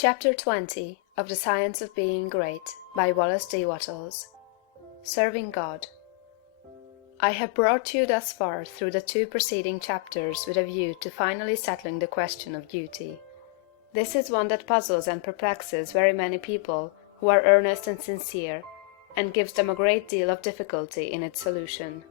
Chapter 20 of The Science of Being Great by Wallace D. Wattles. Serving God. I have brought you thus far through the two preceding chapters with a view to finally settling the question of duty. This is one that puzzles and perplexes very many people who are earnest and sincere, and gives them a great deal of difficulty in its solution.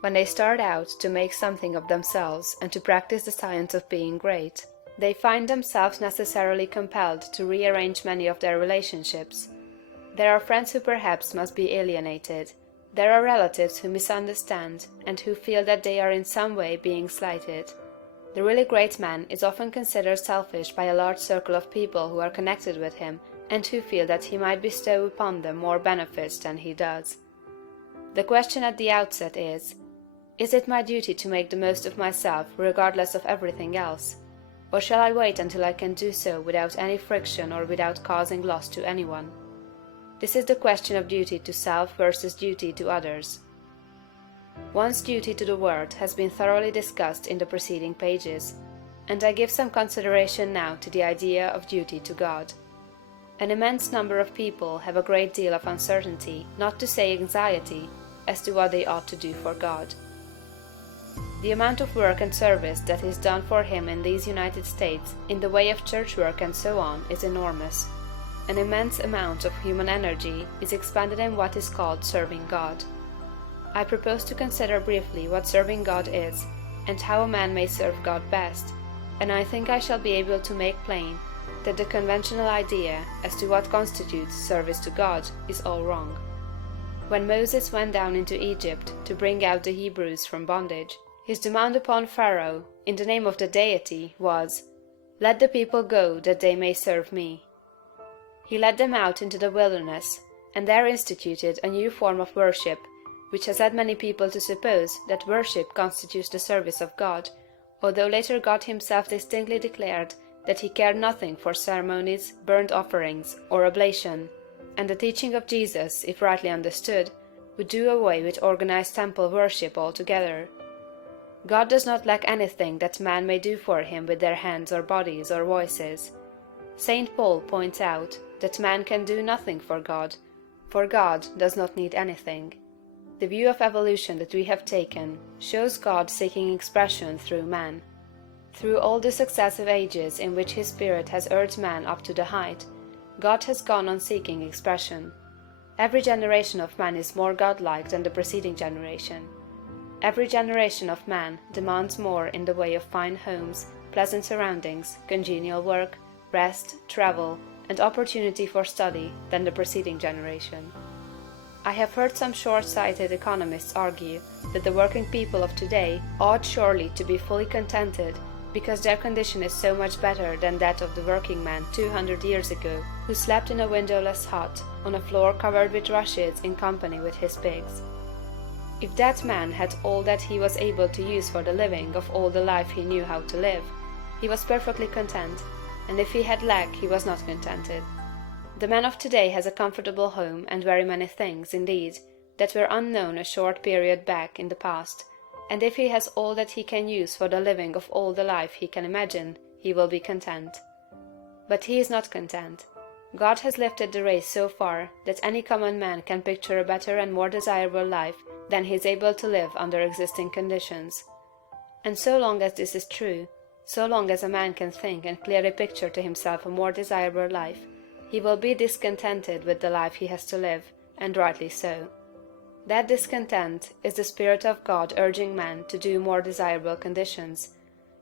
When they start out to make something of themselves and to practice the science of being great, they find themselves necessarily compelled to rearrange many of their relationships. There are friends who perhaps must be alienated. There are relatives who misunderstand and who feel that they are in some way being slighted. The really great man is often considered selfish by a large circle of people who are connected with him and who feel that he might bestow upon them more benefits than he does. The question at the outset is it my duty to make the most of myself regardless of everything else? Or shall I wait until I can do so without any friction or without causing loss to anyone? This is the question of duty to self versus duty to others. One's duty to the world has been thoroughly discussed in the preceding pages, and I give some consideration now to the idea of duty to God. An immense number of people have a great deal of uncertainty, not to say anxiety, as to what they ought to do for God. The amount of work and service that is done for him in these United States in the way of church work and so on is enormous. An immense amount of human energy is expended in what is called serving God. I propose to consider briefly what serving God is, and how a man may serve God best, and I think I shall be able to make plain that the conventional idea as to what constitutes service to God is all wrong. When Moses went down into Egypt to bring out the Hebrews from bondage, his demand upon Pharaoh, in the name of the deity, was, "Let the people go that they may serve me." He led them out into the wilderness, and there instituted a new form of worship, which has led many people to suppose that worship constitutes the service of God, although later God himself distinctly declared that he cared nothing for ceremonies, burnt offerings, or oblation, and the teaching of Jesus, if rightly understood, would do away with organized temple worship altogether. God does not lack anything that man may do for him with their hands or bodies or voices. St. Paul points out that man can do nothing for God does not need anything. The view of evolution that we have taken shows God seeking expression through man. Through all the successive ages in which his spirit has urged man up to the height, God has gone on seeking expression. Every generation of man is more godlike than the preceding generation. Every generation of man demands more in the way of fine homes, pleasant surroundings, congenial work, rest, travel, and opportunity for study than the preceding generation. I have heard some short-sighted economists argue that the working people of today ought surely to be fully contented because their condition is so much better than that of the working man 200 years ago, who slept in a windowless hut on a floor covered with rushes in company with his pigs. If that man had all that he was able to use for the living of all the life he knew how to live, he was perfectly content, and if he had lack he was not contented. The man of today has a comfortable home and very many things, indeed, that were unknown a short period back in the past, and if he has all that he can use for the living of all the life he can imagine, he will be content. But he is not content. God has lifted the race so far that any common man can picture a better and more desirable life than he is able to live under existing conditions. And so long as this is true, so long as a man can think and clearly picture to himself a more desirable life, he will be discontented with the life he has to live, and rightly so. That discontent is the Spirit of God urging man to do more desirable conditions.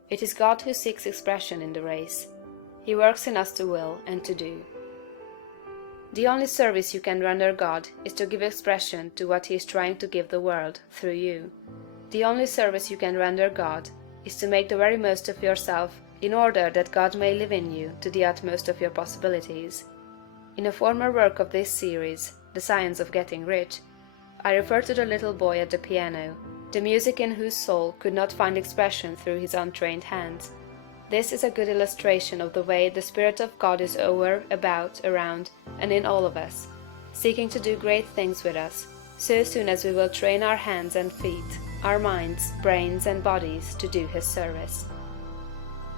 It is God who seeks expression in the race. He works in us to will and to do. The only service you can render God is to give expression to what he is trying to give the world through you. The only service you can render God is to make the very most of yourself in order that God may live in you to the utmost of your possibilities. In a former work of this series, The Science of Getting Rich, I refer to the little boy at the piano, the music in whose soul could not find expression through his untrained hands. This is a good illustration of the way the Spirit of God is over, about, around, and in all of us, seeking to do great things with us, so soon as we will train our hands and feet, our minds, brains, and bodies to do his service.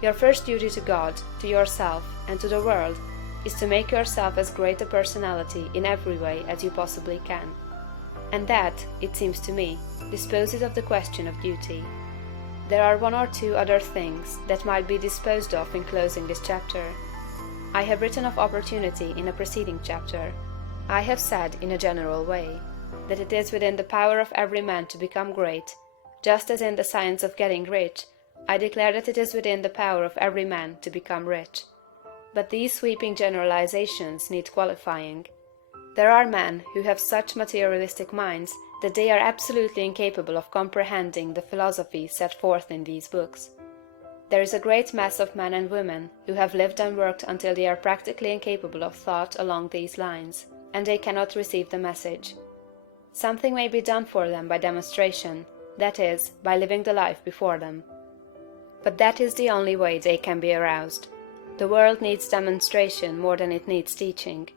Your first duty to God, to yourself, and to the world is to make yourself as great a personality in every way as you possibly can. And that, it seems to me, disposes of the question of duty. There are one or two other things that might be disposed of in closing this chapter. I have written of opportunity in a preceding chapter. I have said, in a general way, that it is within the power of every man to become great, just as in the science of getting rich, I declare that it is within the power of every man to become rich. But these sweeping generalizations need qualifying. There are men who have such materialistic minds that they are absolutely incapable of comprehending the philosophy set forth in these books. There is a great mass of men and women who have lived and worked until they are practically incapable of thought along these lines, and they cannot receive the message. Something may be done for them by demonstration, that is, by living the life before them. But that is the only way they can be aroused. The world needs demonstration more than it needs teaching.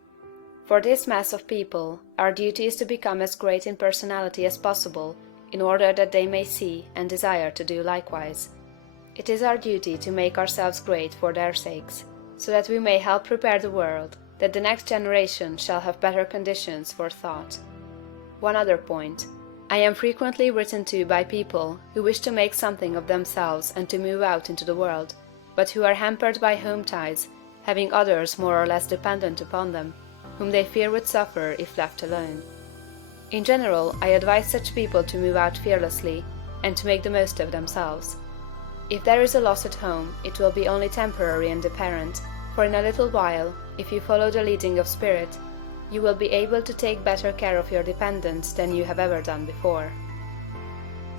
For this mass of people, our duty is to become as great in personality as possible, in order that they may see and desire to do likewise. It is our duty to make ourselves great for their sakes, so that we may help prepare the world, that the next generation shall have better conditions for thought. One other point. I am frequently written to by people who wish to make something of themselves and to move out into the world, but who are hampered by home ties, having others more or less dependent upon them, whom they fear would suffer if left alone. In general, I advise such people to move out fearlessly, and to make the most of themselves. If there is a loss at home, it will be only temporary and apparent, for in a little while, if you follow the leading of spirit, you will be able to take better care of your dependents than you have ever done before.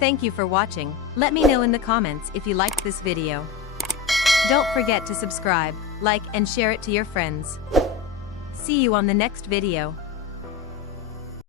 Thank you for watching. Let me know in the comments if you liked this video. Don't forget to subscribe, like and share it to your friends. See you on the next video.